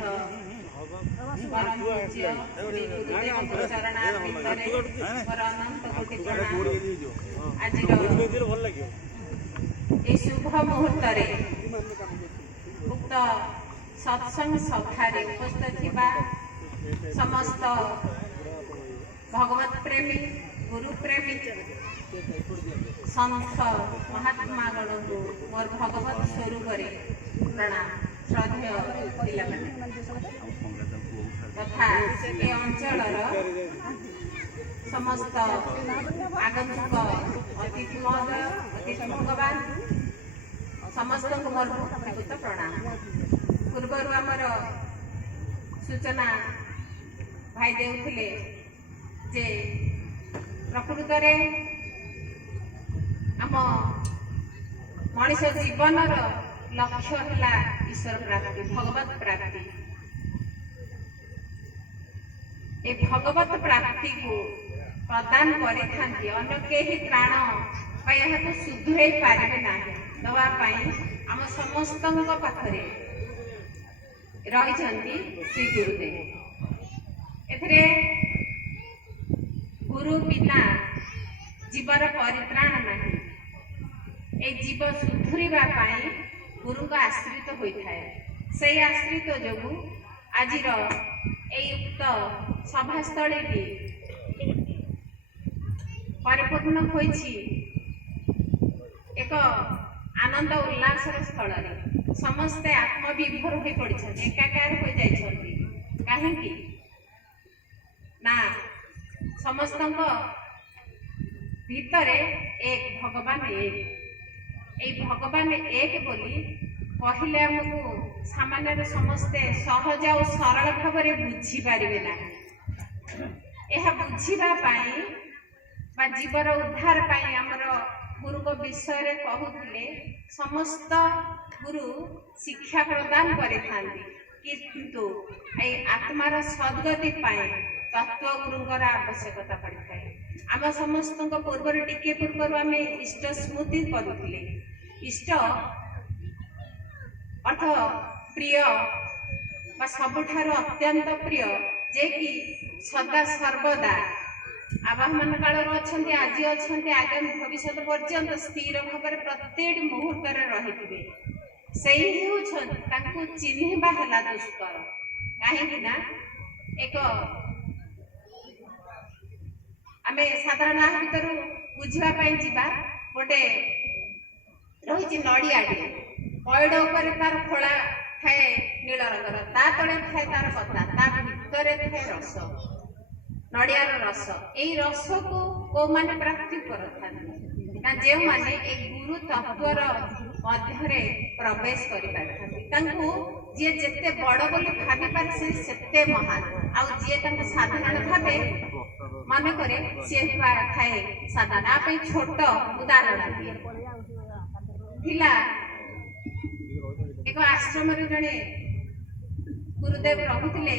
परम पूज्य श्री गुरुदेव चरणारविंदरे मोर अनंत कोटि प्रणाम। आज ए शुभ मुहूर्त उक्त सत्संग सभारे उपस्थित थिबा समस्त भगवत प्रेमी गुरु प्रेमी संत महात्मा गण को मोर भगवत स्वरूप प्रणाम श्रद्धेय तथा ए अंचल समस्त आगंतुक अतिथि महोदय अतिथि भगवान समस्त को मोर भक्तिपूत प्रणाम। पूर्वर आमर सूचना भाई देउथिले जे प्रकृत आम मनीष जीवन लक्ष्य है ईश्वर प्राप्ति भगवत प्राप्ति। ए भगवत प्राप्ति को प्रदान करिथांती अन्य केही त्राण को सुधुरई पारे ना दवाई आम समस्त पाखरे रही श्री गुरुदेव। एथरे गुरु बिना जीवर परित्राण नहीं। ए जीव सुधुरिबा पाई गुरु का आश्रित होता है। से आश्रित जोगु आज उक्त सभास्थली परिपूर्ण होइछि एक आनंद उल्लास स्थल समस्ते आत्मविभोर हो पड़ते एकाकार हो जाइछन्ति। काहेकि ना समस्त भितरे एक भगवान एक भगवान एक बोली कहले आमको सामान्य समस्ते सहज और सरल भाव में बुझी पारे ना। यह बुझा जीवर उद्धार पाई आमर गुरु को विषय कहूले समस्त गुरु शिक्षा प्रदान किंतु आत्मार सद्गति पाए तत्व गुरुंर आवश्यकता पड़ता है। आम समस्त पूर्व टिके पूर्व आम इष्ट स्मृति करुले इष्ट अर्थ प्रिय सबुठार अत्यंत प्रिय जे कि सदा सर्वदा आवाहन काल अच्छा आज अच्छा आगामी भविष्य पर्यंत स्थिर भाव प्रत्येक मुहूर्त रही से चिन्हवा है दुष्कर। कहीं एक आमे साधारण भर बुझापी जा गोटे रही नड़ियाटे पैड़ उपर तार खोला थाए नील रंगर ता तले थाए तार पता ता भितर थाए रस नड़ियार रस यही रस को माने प्राप्ति करना जो माने एक गुरु तत्वर मध्य प्रवेश कर जी जिते बड़ बोली भावी पारे से महान आउ जी साधारण भावे मन करे सी थाए साधारण छोट उदाहरण थिला एक आश्रम जड़े गुरुदेव रहुले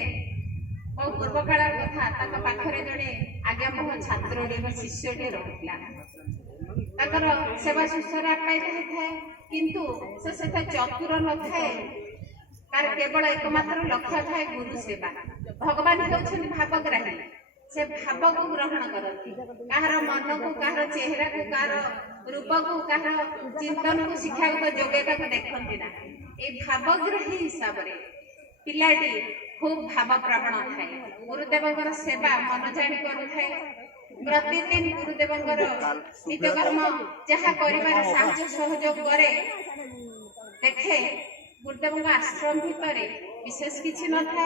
पूर्व काल कथा पाखरे जड़े आज्ञावह छात्र शिष्यटे रहा सेवा शुश्रूषा पाई था किंतु से चतुर न थाए तार केवल एकमात्र लक्ष्य थाए गुरु सेवा। भगवान होउछन भावग्राही से भाव को ग्रहण करती कहार मन को कहार चेहरा को कहार रूप को कहार चिंतन को शिक्षागत योग्यता को देखती ना। ये भावग्राही हिसाब से पिलाटी खूब भाव प्रवण थाए गुरुदेव सेवा मन जाणी करुए प्रतिदिन गुरुदेव नित्यकर्म जहाँ कर साहय सहयोग करे देखे गुरुदेव आश्रम भितर विशेष किसी न था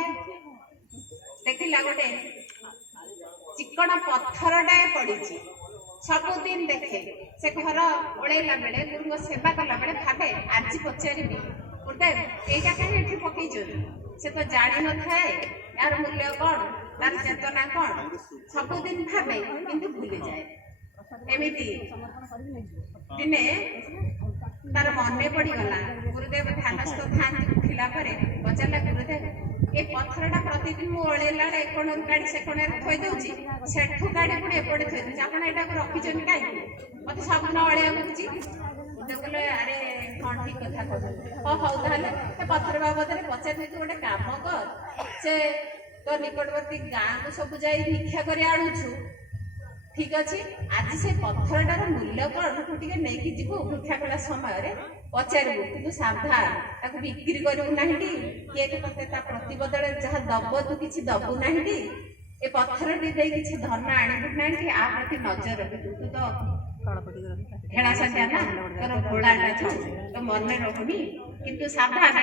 देखला गोटे चिकण पत्थरटाए पड़ी सबुदिन देखे से घर ओलैला बेले गुरु सेवा कला बेले भावे आज पचारि गुरुदेव यहीटा कहीं पकई से तो जानी न थाए यार मूल्य कौन तार चेतना कौन सबुदिन भावे किंतु भूली जाए। एमती दिने तार मन पड़गला गुरुदेव ध्यानस्थ था उठिला पचारा गुरुदेव ए पत्थरटा प्रतिदिन मुझे ओलैला कोण गाड़ी से कोण थई दूसरी सेठू गाड़ी पुणी एपटे थई दूसरी आप रखी कहीं मत सब दिन अलिया କହିଲେ ଆରେ ହଁ ଠିକ କଥା କହୁଛନ୍ତି ହଉ ତାହେଲେ ସେ ପଥର ବାବଦରେ ପଚାରିଲେ ତୁ ଗୋଟେ କାମ କର ସେ ତୋ ନିକଟବର୍ତ୍ତୀ ଗାଁକୁ ସବୁ ଯାଇ ଭିକ୍ଷା କରି ଆଣୁଛୁ ଠିକ ଅଛି ଆଜି ସେ ପଥରଟାର ମୂଲ୍ୟ କଣ ତୁ ଟିକେ ନେଇକି ଯିବୁ ଭିକ୍ଷା କଲା ସମୟରେ ପଚାରିବୁ କିନ୍ତୁ ସାବଧାନ ତାକୁ ବିକ୍ରି କରିବୁ ନାହିଁ କିଏ ତତେ ତା ପ୍ରତିବଦଳରେ ଯାହା ଦବ ତୁ କିଛି ଦବୁ ନାହିଁ ଏ ପଥରଟି ଦେଇ କିଛି ଧନ ଆଣିବୁ ନାହିଁ ଆ ପ୍ରତି ନଜର ରଖିବୁ ତୁ ତ ଖେଳା ସାରିଆ ନା ତୋର ଘୋଳାଟା ତ ମନେ ରହୁନି କିନ୍ତୁ ସାବଧାନ